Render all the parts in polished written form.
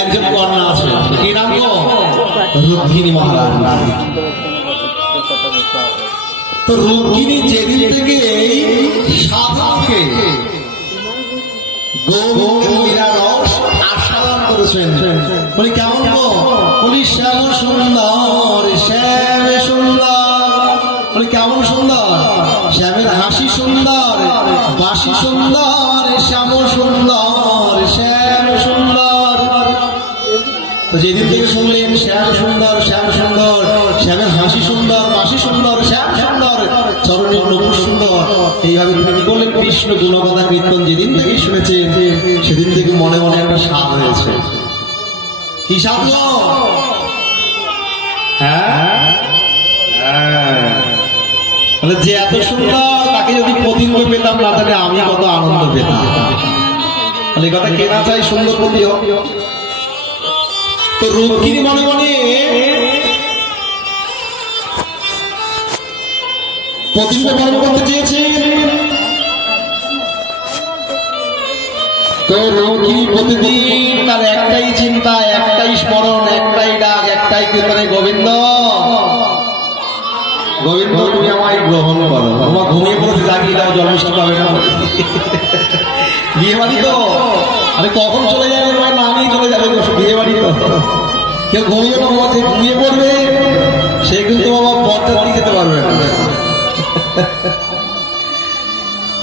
একজন কন্যা আছে, কি নাম গো? রুক্মিণী মহারানী। তো রুক্মিণী যেদিন থেকে সাধককে গোবিন্দের রস আস্বাদন করেছেন, বলি কেমন গো? বলি শ্যাম সুন্দর, শ্যাম সুন্দর। বলি কেমন সুন্দর? শ্যামের হাসি সুন্দর, বাঁশি সুন্দর, শ্যাম সুন্দর, শ্যাম সুন্দর। তো যেদিন থেকে শুনলেন শ্যাম সুন্দর, শ্যাম সুন্দর, শ্যামের হাসি সুন্দর, বাঁশি সুন্দর, শ্যাম সুন্দর, চরণের নূপুর সুন্দর, এইভাবে তিনি বললেন কৃষ্ণ গুণকথা কীর্তন যেদিন থেকেই শুনেছেন সেদিন থেকে মনে মনে একটা স্বাদ হয়েছে। কি স্বাদ? হ্যাঁ, যে এত সুন্দর তাকে যদি প্রতিরূপে পেতাম না তাহলে আমি কত আনন্দ পেতাম। তাহলে কথা কে না চাই সুন্দর প্রতি হোক। তো রুক্মিণী মনে মনে প্রতিরূপে কর্ম করতে চেয়েছে। তো রুক্মিণী প্রতিদিন তার একটাই চিন্তা, একটাই স্মরণ, একটাই ডাক, একটাই কীর্তনে গোবিন্দ গোবিন্দ তুমি আমায় গ্রহণ করো। আমার ঘুমিয়ে পড়েছে, জাগিয়ে দাও, জল মিষ্টি পাবে না। বিয়ে বাড়ি তো, আরে কখন চলে যাবে? না নিয়ে চলে যাবে, বিয়ে বাড়ি তো। কেউ ঘুমিয়ে না, বাবা যে ঘুমিয়ে পড়বে সে কিন্তু বাবা পথটা দিয়ে যেতে পারবে না।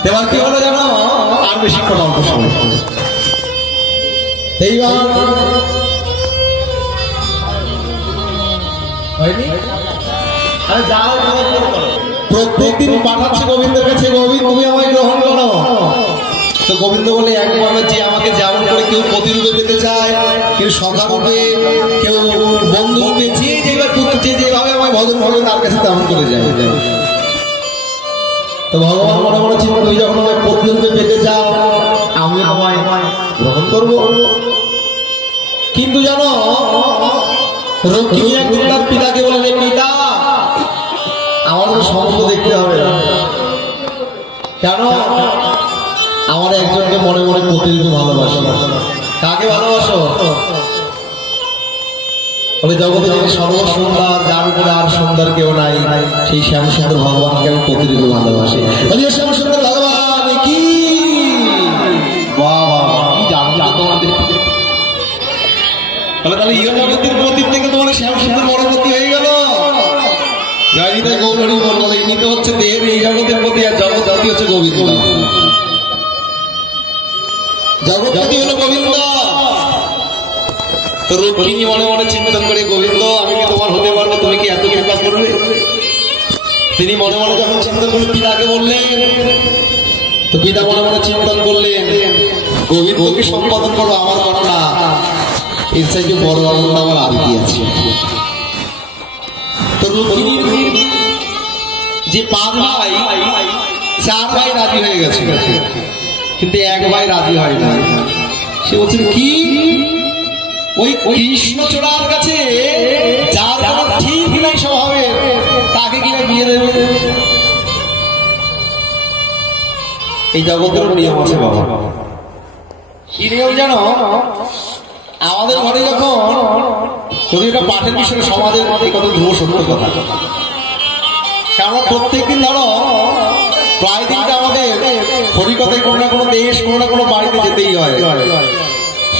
এবার কি হলো জানো? আর বেশি করে অল্প সময় এইবার হয়নি। আরে যাও, প্রত্যেকদিন পাঠাচ্ছে গোবিন্দের কাছে, গোবিন্দ তুমি আমায় গ্রহণ করো। তো গোবিন্দ বলে একবার যে আমাকে যেমন করে কেউ প্রতিরূপে পেতে চায়, কেউ সখা রূপে, কেউ বন্ধু রূপে, যে যেবার পুত্র যে যেভাবে আমায় ভজন করবে তার কাছে তেমন করে যায়। তো ভগবান মনে মনে চিন্তা, তুমি যখন আমায় প্রতিরূপে পেতে চাও আমি আমায় গ্রহণ করবো। কিন্তু জানো রুক্মিণী একদিন তার পিতাকে বলে, পিতা আমাদের সম্বন্ধ দেখতে হবে। কেন? আমার একজনকে মনে মনে প্রতিরূপে ভালোবাসো। কাকে ভালোবাসো? বলে জগতে যিনি সর্বসুন্দর, যার উপরে আর সুন্দর কেউ নাই, সেই শ্যাম সুন্দর ভগবানকে আমি প্রতিরূপে ভালোবাসি। বলি শ্যাম সুন্দর ভগবান কি বাবা, কি জানো তোমাদের? তাহলে ইহ জগতের প্রতীক থেকে তোমার শ্যাম সুন্দর বড় প্রতি হয়ে গেল। গাড়িতে গৌরী বলবো, ইনি তো হচ্ছে দেব এই জগতের প্রতি, আর জগৎ জাতি হচ্ছে গোবিন্দ। জগৎ জাতি হলো গোবিন্দ। তো রুক্মিণী মনে মনে চিন্তন করে, গোবিন্দ আমি কি তোমার হতে পারবো? তুমি কি এত কৃপা করবে? তিনি মনে মনে যখন চিন্তন করে পিতাকে বললেন, তো পিতা মনে মনে চিন্তন করলেন গোবিন্দকে সম্পাদন করবো আমার কথা না, এর চাইতে বড় আনন্দ আমার আদিতি আছে। তো রুক্মিণীর যে 5 ভাই, 4 ভাই রাজি হয়ে গেছে, কিন্তু এক ভাই রাজি হয় না। সে বলছে কি, ওই কৃষ্ণচূড়ার কাছে যার ঠিক নাই স্বভাবে তাকে কিনা বিয়ে দেবে? এই জগতের নিয়ম আছে বাবা। কি নিয়ম জানো? আমাদের ঘরে যখন যদি এটা পাঠের বিষয়ে সমাজের এই কথা ধ্রুব সত্য কথা, কারণ প্রত্যেকদিন ধরো প্রায় দিনটা আমাদের হরিকথায় কোনো না কোনো দেশ, কোনো না কোনো বাড়িতে যেতেই হয়।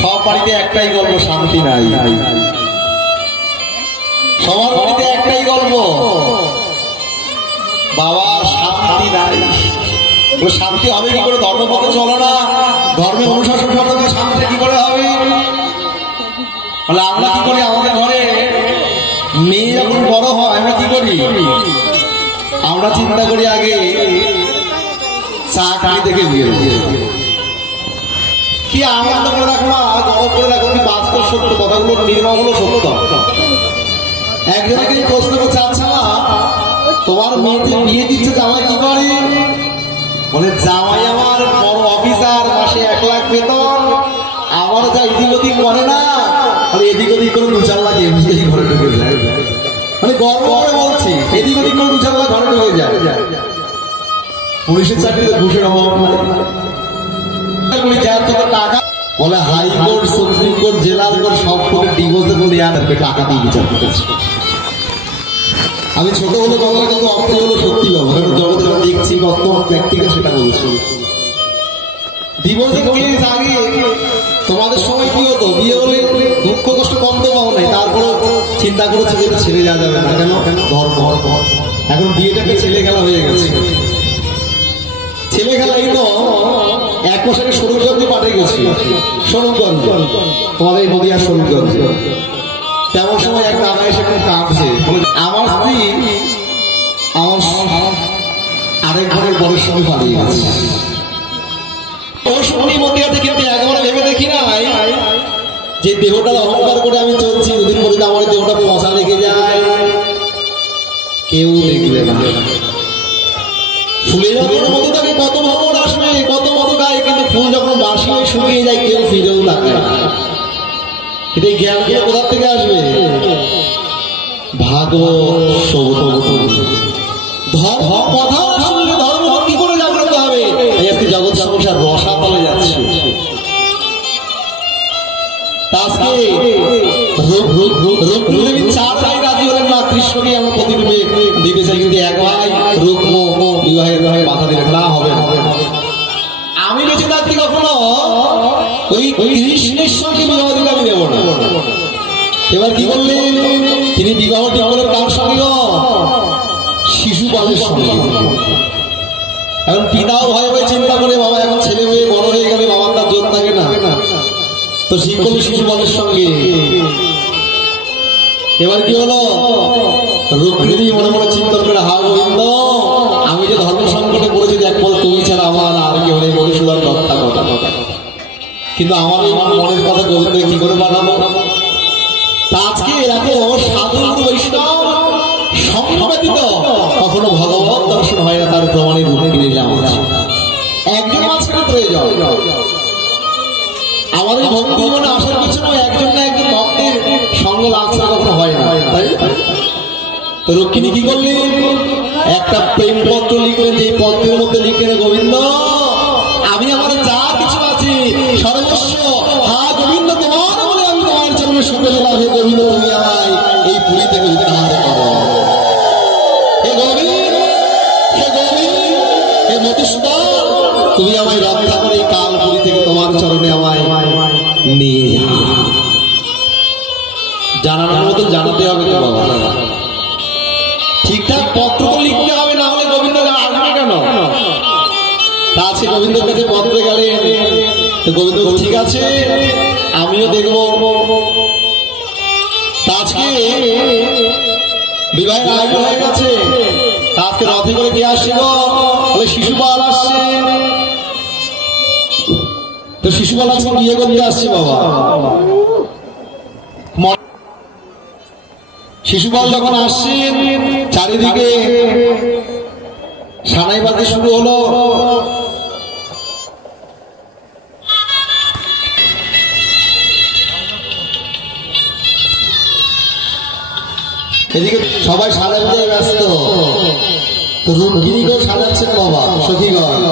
সব বাড়িতে একটাই গল্প, শান্তি নাই। সবার বাড়িতে একটাই গল্প, বাবা শান্তি নাই। শান্তি হবে কি করে? ধর্মপথে চলো না, ধর্মের অনুশাসন করতে শান্তি কি করে হবে? আমরা কি করি? আমাদের ঘরে মেয়ে যখন বড় হয় আমরা কি করি? আমরা চিন্তা করি আগে চাকরি থেকে বিয়ে কি আনন্দ করে রাখবো, গরম করে রাখবো। কি বাস্তব সত্য কথাগুলো, নির্মম হলো সত্য। একজনকে প্রশ্ন করছে, আচ্ছা তোমার মেয়েকে বিয়ে দিচ্ছে, জামাই কি করে? বলে জামাই আমার বড় অফিসার, মাসে 1 লাখ বেতন, আমার যা এদিক ওদিক করে না, মানে এদিক ওদিক করে 2-4 লাখ এমনি ঘরে ঢুকে যায়। মানে গর্ব করে বলছি, এদিক ওদিক করে 2-4 লাখ ঘরে ঢুকে যায়। পুলিশের চাকরিতে ঘুষের অভাব নাই, যার যত টাকা বলে হাইকোর্ট, সুপ্রিম কোর্ট, জেলার কোর্ট সব কোর্টে ডিভোর্সের নেওয়া টাকা দিয়ে বিচার করেছে। আমি ছোট হলে কথা কিন্তু অপ্রিয় হলো সত্যি বাবু, কারণ জগতে দেখছি বর্তমান প্র্যাকটিক্যাল সেটা বলছি। ডিভোর্সের কেস আগে তোমাদের সময় কি হতো, বিয়ে হলে দুঃখ কষ্ট কম তো পাও নাই, তারপরে চিন্তা করেছে যে ছেড়ে যাওয়া যাবে না, কেন ধর্ম। এখন বিয়েটাকে ছেলে খেলা হয়ে গেছে। ছেলে খেলাই তো এক মাস আগে স্বরূপগঞ্জে পাঠিয়ে গেছি, স্বরূপগঞ্জ তোমাদের নদীয়ার স্বরূপগঞ্জ। তেমন সময় একটা আমার এসে কাঁদছে, আমার স্ত্রী আমার আরেক ঘরের বরের সঙ্গে পালিয়ে গেছে। ওর সঙ্গে মন্দিরাতে কিন্তু একবার ভেবে দেখি নাই যে দেহটা অহংকার করে আমি চলছি, দুদিন পরে আমার দেহটা পচা লেগে যায়, কেউ দেখবে না। ফুলে যখন মতো তাকে কত ভ্রমণ আসবে, কত মতো গায়ে, কিন্তু ফুল যখন বাসি হয়ে শুকিয়ে যায় কেউ ফিরেও থাকে না। কিন্তু এই জ্ঞানগুলো কোথার থেকে আসবে? ভাগবত সৌভাগ্য। ধর্ম কথা শুনলে ধর্ম কি করে জাগ্রত হবে? আজকে জগৎ সংসার রসাতলে যাচ্ছে। আজকে রুক্মিণী চার ভাই রাজি হলেন না কৃষ্ণকে আমরা প্রতিরূপে দিতে চাই, কিন্তু এক ভাই রুক্ম বিবাহের বাধা দিলেন না, হবে না। আমি বেঁচে থাকতে কখনো ওই কৃষ্ণের সঙ্গে বিবাহ দিতে আমি দেব না। এবার কি করলেন তিনি? বিবাহ ঠিক করলেন কার সঙ্গে? শিশুপালের সঙ্গে। এখন পিতাও ভয়ে ভয়ে চিন্তা করে, বাবা এখন ছেলে হয়ে বড় হয়ে গেলে বাবার তার জোর থাকে না, তো শিশুপালের সঙ্গে। এবার কি হলো? রুক্মিণী মনে মনে চিন্তন করে, হা গোবিন্দ, আমি যে ধর্ম সংকটে পড়েছি, একমাত্র তুমি ছাড়া আমার আর কেউ নেই, মনুষ্যদার কথা কথা কথা। কিন্তু আমার এই মনের কথা গোবিন্দ কি করে বানাবো? আজকে এরকম সাধু বৈষ্ণব সংঘাতিত কখনো ভগবত দর্শন হয় না, তার প্রমাণে রুক্মিণী নাম আছে। একজন মাঝখানে প্রয়োজন। আমাদের ভক্তি জীবনে আসার পিছনে একজন না একজন ভক্তের সঙ্গ লাগছে কখনো হয় না, তাই? তো রুক্মিণী কি করলেন? একটা প্রেম পত্র লিখলেন, যে পত্রের মধ্যে লিখলেন, গোবিন্দ আমি আমার যা কিছু আছে সর্বস্ব, হা গোবিন্দ তোমার বলে আমি তোমার চরণে সঙ্গে দিলাম। হে গোবিন্দ, তুমি আমায় এই পুরী থেকে উদ্ধার করো। হে গোবিন্দ, হে গোবিন্দ, হে মধুসূদন, তুমি আমায় রক্ষা করে এই কাল পুরী থেকে তোমার চরণে আমায় নিয়ে যাও। জানানোর মতো জানাতে হবে তো বাবা, ঠিকঠাক পত্র তো লিখতে হবে, না হলে গোবিন্দ আসবে কেন? তা আছে গোবিন্দের কাছে পত্রে গেলেন, তো গোবিন্দ ঠিক আছে আমিও দেখবো। আজকে বিবাহের আয়োজন হয়ে গেছে, আজকে রথে করে কে আসছে গো? বলে শিশুপাল আসছে। তো শিশুপাল আজকে বিয়ে করতে আসছে বাবা। শিশুপাল যখন আসছেন, চারিদিকে সানাই বাজতে শুরু হলো। এদিকে সবাই সাজাতে ব্যস্ত, তো রুক্মিণীকেও সাজাচ্ছেন বাবা সখীগণ।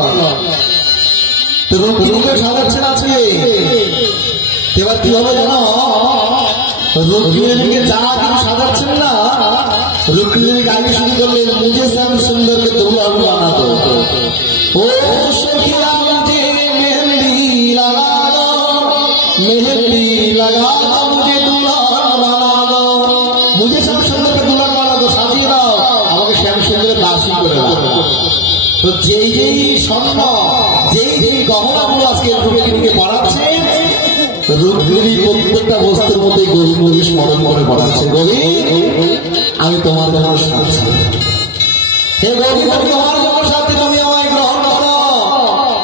তো রুক্মিণীকেও সাজাচ্ছেন আজকে। এবার কি হবে জানো? রুক্মিণীকে যা কিছু সাজাচ্ছেন না, রুক্মিণী গাইতে শুরু করলেন, মুঝে শ্যাম সুন্দরকে দুলাল বানা দো, ও সখিয়া মুঝে মেহেন্দি লাগা দো, মেহেন্দি লাগা দো, মুঝে দুলাল বানা দো, মুঝে শ্যাম সুন্দরকে দুলাল বানা দো, সাজিয়ে দাও, আমাকে শ্যাম সুন্দরের দাসী করে দাও। তো যেই যেই স্বর্ণ, যেই যেই গহনাগুলো আজকে রুক্মিণীকে পড়াচ্ছেন, রুক্মিণী প্রত্যেকটা বস্তুর মধ্যে গোবিন্দকে স্মরণ করে পড়াচ্ছে, গোবিন্দ আমি তোমার জন্য সাথী, হে গোবিন্দ আমি তোমার জন্য সাথী, তুমি আমায় গ্রহণ করো।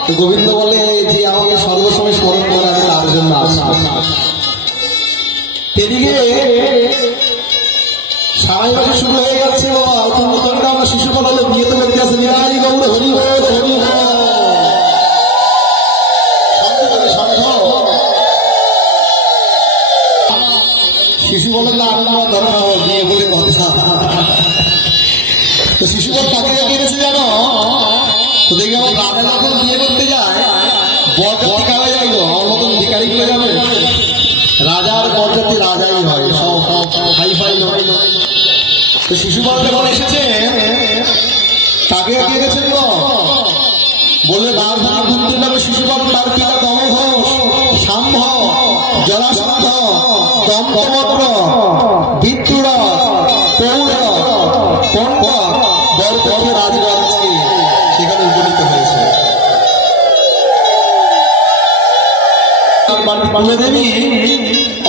তো গোবিন্দ বলে, যে আমাকে সর্বসময় স্মরণ করে আমি তার জন্য আসবো। এদিকে সারাই মাসে শুরু হয়ে যাচ্ছে, আমরা শিশুপাল হলে বিয়ে তো করতে আসে, বিরাই গৌর হরি হরি হরি। শিশু বলেন না আনন্দ ধর্ম বিয়ে বলে কথা। তো শিশু বল কাকে কেটেছে জানো? তো দেখি আমার রাজা যখন বিয়ে করতে যায়, বরযাত্রী কারা যাইব, আমার মতন ভিখারি বাড়ি করে যাবে? রাজার পর্যায়ে রাজাই হয়, সব হাইফাই নয়। তো শিশুপাল যখন এসেছে তাকে কে গেছেন গো? বলে রাজধানী কুন্তির নামে শিশুপাল, তার পিতা দমঘোষ, শাম্ভ, জরাসন্ধ, দন্তবক্র, বিদ্যুরা, পৌর, পণ্ড, বরপক্ষ রাজগঞ্জকে সেখানে উপনীত হয়েছে। বলে দেবী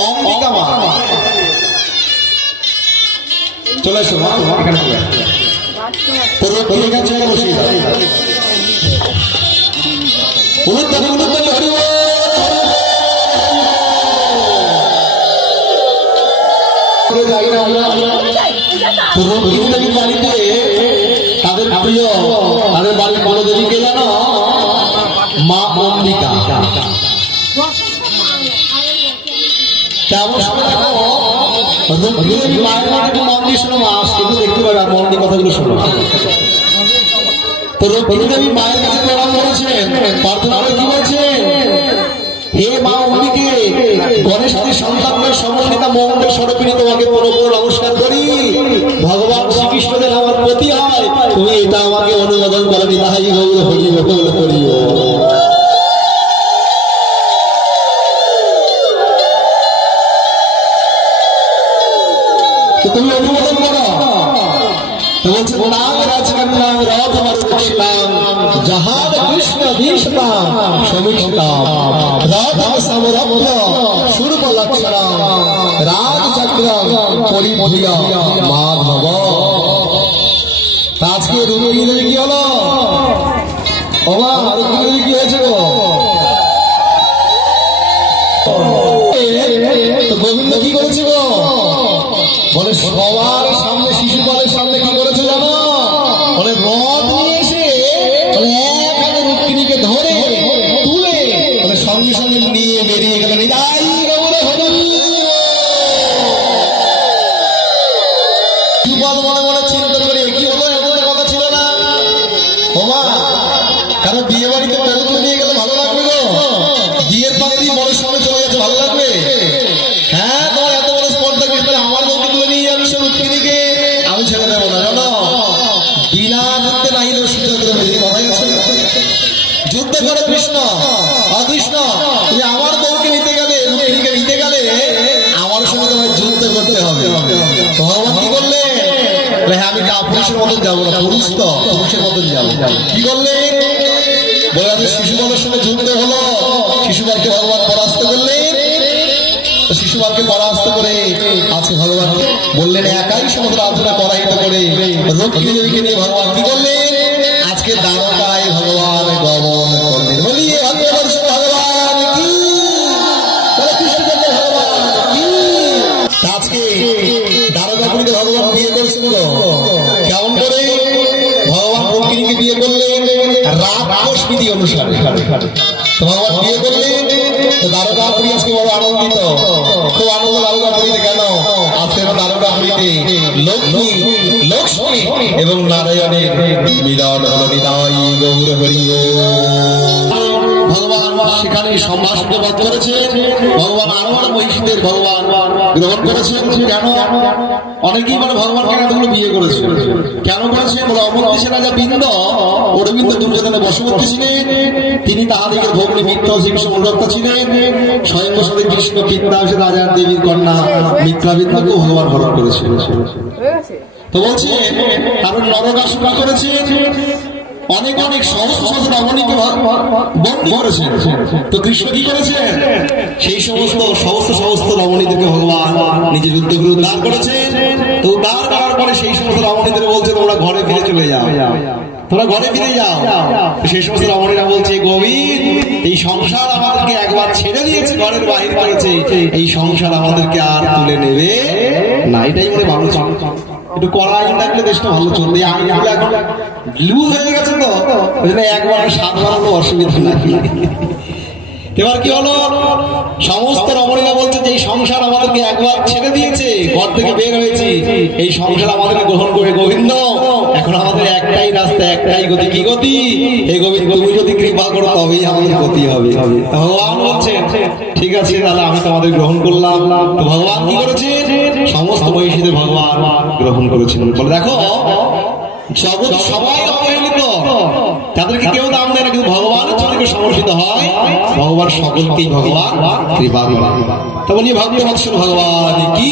অম্বিকা মা চলে এসো, এখানে বাড়িতে তাদের প্রিয়, তাদের বাড়ির বড় দেবীকে জানো? মা অম্বিকা। কেমন সময় দেখো মায়ের মাঠে মন্দির শোনো, মাস কিন্তু দেখতে পাবে আর মন্দির কথাগুলো শোনো। তো রুক্মিণী দেবী মায়ের কাছে প্রণাম করেছেন, প্রার্থনা করে কি বলছেন? হে মা অম্বিকে, গণেশের সন্তানদের সমন্বিতা মঙ্গলের স্বরূপিণী তোমাকে পুরো নমস্কার করি। ভগবান শ্রীকৃষ্ণদের আমার প্রতি হয়, তুমি এটা আমাকে অনুমোদন করো। নিতাই গৌর হরি বল হরি বল। তুমি অনুমোদন করো। বলছে নাম রাজকন্যাম রথমার দক্ষিণাম জাহাজ কৃষ্ণ দীশতাম সমীক্ষিতাম রথম সমরভ্য সূর্ব লক্ষণাম রাজচক্রম পরিভূয় মাধব। আজকে রুক্মিণী দেবী কি হলো? ওমা রুক্মিণী দেবী কি হয়েছে গো? গোবিন্দ কি করেছে গো? বলে সবার সামনে, শিশুপালের সামনে কি করেছে জানো? বলে রথ নিয়ে এসে এক হাতে রুক্মিণীকে ধরে তুলে বলে সঙ্গে সঙ্গে নিয়ে বেরিয়ে গেল। নিতাই গৌর হরি। শিশুপাল মনে মনে চিন্তা করে কি হলো, এমন কথা ছিল না। ওমা কারণ বিয়ে বাড়িতে পেরুতুলে নিয়ে গেলে ভালো লাগবে গো? বিয়ের পাতে দিয়ে বড় সামনে চলে গেছে, ভালো লাগবে? হ্যাঁ, তোমার এত বড় স্পর্ধা কি? আমার বউকে তুলে নিয়ে যাচ্ছ রুক্মিণীকে, আমি ছেড়ে দেবো না জানো? বিনা যুদ্ধে নাই দর্শিত কথাই আছে। যুদ্ধ করে কৃষ্ণ অকৃষ্ণ, তুমি আমার বউকে নিতে গেলে, রুক্মিণীকে নিতে গেলে আমার সঙ্গে তোমার যুদ্ধ করতে হবে। তো ভগবান কি করলে? হ্যাঁ, আমি পুরুষের মতন যাবো না, পুরুষ তো পুরুষের মতন যাবো। কি করলে? বলে আছে শিশুপালের সঙ্গে যুদ্ধ হলো, শিশুপালকে ভগবান পরাস্ত করলেন। শিশুপালকে পরাস্ত করে আজকে ভগবান বললেন একাই সমস্ত আধুনা পরাহিত করে রুক্মিণী দেবীকে নিয়ে ভগবান কি করলেন? আজকে দ্বারকায় ভগবান গমন করলেন। বলিয়ে ভগবান কি, কৃষ্ণচন্দ্র ভগবান কি। আজকে দ্বারকাপুরীতে ভগবান বিয়ে করেছিল কেমন করে? ভগবান রুক্মিণীকে বিয়ে করলেন রাক্ষস বিধি অনুসারে। তো ভগবান বিয়ে করলেন, তো দ্বারকাপুরী আজকে বড় আনন্দিত, খুব আনন্দ দ্বারকাপুরীতে। কেন? আজকে দ্বারকাপুরীতে লক্ষ্মী লক্ষ্মী এবং নারায়ণের মিলন হল। নিতাই গৌর হরি। ভগবান সেখানে সম্ভাষণ বাদ করেছেন। ভগবান আরো মহিষীদের ভগবান গ্রহণ করেছেন। কেন? অনেকেই মানে ভগবান কেন এতগুলো বিয়ে করেছে, কেন করেছে? বলে অমরদেশের রাজা বিন্দ, অরবিন্দ দুর্যোধনের বশবর্তী ছিলেন। তিনি তাহাদিকে ভগ্নী মিত্র সিংহ অনুরক্তা ছিলেন। স্বয়ং বসতে কৃষ্ণ কীর্তাংশে রাজার দেবীর কন্যা মিত্রাবিন্দকে ভগবান হরণ করেছেন। তো বলছে তারপর নরকাসুর করেছেন, অনেক অনেক সহস্র সহস্র রমণীকে বন্দী করেছেন। তো কৃষ্ণ কি করেছেন? সেই সমস্ত সহস্র সহস্র রমণীদেরকে ভগবান নিজে যুদ্ধ করে উদ্ধার করেছেন। তো উদ্ধার করার পরে সেই সমস্ত রমণীদের বলছে তোমরা ঘরে ফিরে চলে যাও, তোমরা ঘরে ফিরে যাও। সেই সমস্ত রমণীরা বলছে গোবিন্দ, এই সংসার আমাদেরকে একবার ছেড়ে দিয়েছে, ঘরের বাহির করেছে, এই সংসার আমাদেরকে আর তুলে নেবে না। এটাই মনে ভালো চান, একটু কড়া আইন থাকলে দেশটা ভালো চলবে। আইনগুলো এখন লুজ হয়ে গেছে, তো ওই জন্য একবার সাত বানানো অসুবিধা নাই। এবার কি হলো? সমস্ত রমণীরা বলছে যে এই সংসার আমাদেরকে একবার ছেড়ে দিয়েছে, ঘর থেকে বের হয়েছি, এই সংসার আমাদেরকে গ্রহণ করে গোবিন্দ এখন আমাদের একটাই রাস্তা, একটাই গতি। কি গতি? এই গোবিন্দ তুমি যদি কৃপা করো তবেই আমাদের গতি হবে। ভগবান বলছেন ঠিক আছে তাহলে আমি তোমাদের গ্রহণ করলাম। তো ভগবান কি করেছেন? সমস্ত মহিষীদের ভগবান গ্রহণ করেছেন। বলে দেখো জগৎ সবাই অবহেলিত, তাদেরকে কেউ দাম দেয় না, কিন্তু ভগবানের চরণে সমর্পিত হয়, ভগবান সকলকেই ভগবান কৃপা করেন। তা বলি ভক্ত বৎসল ভগবান কি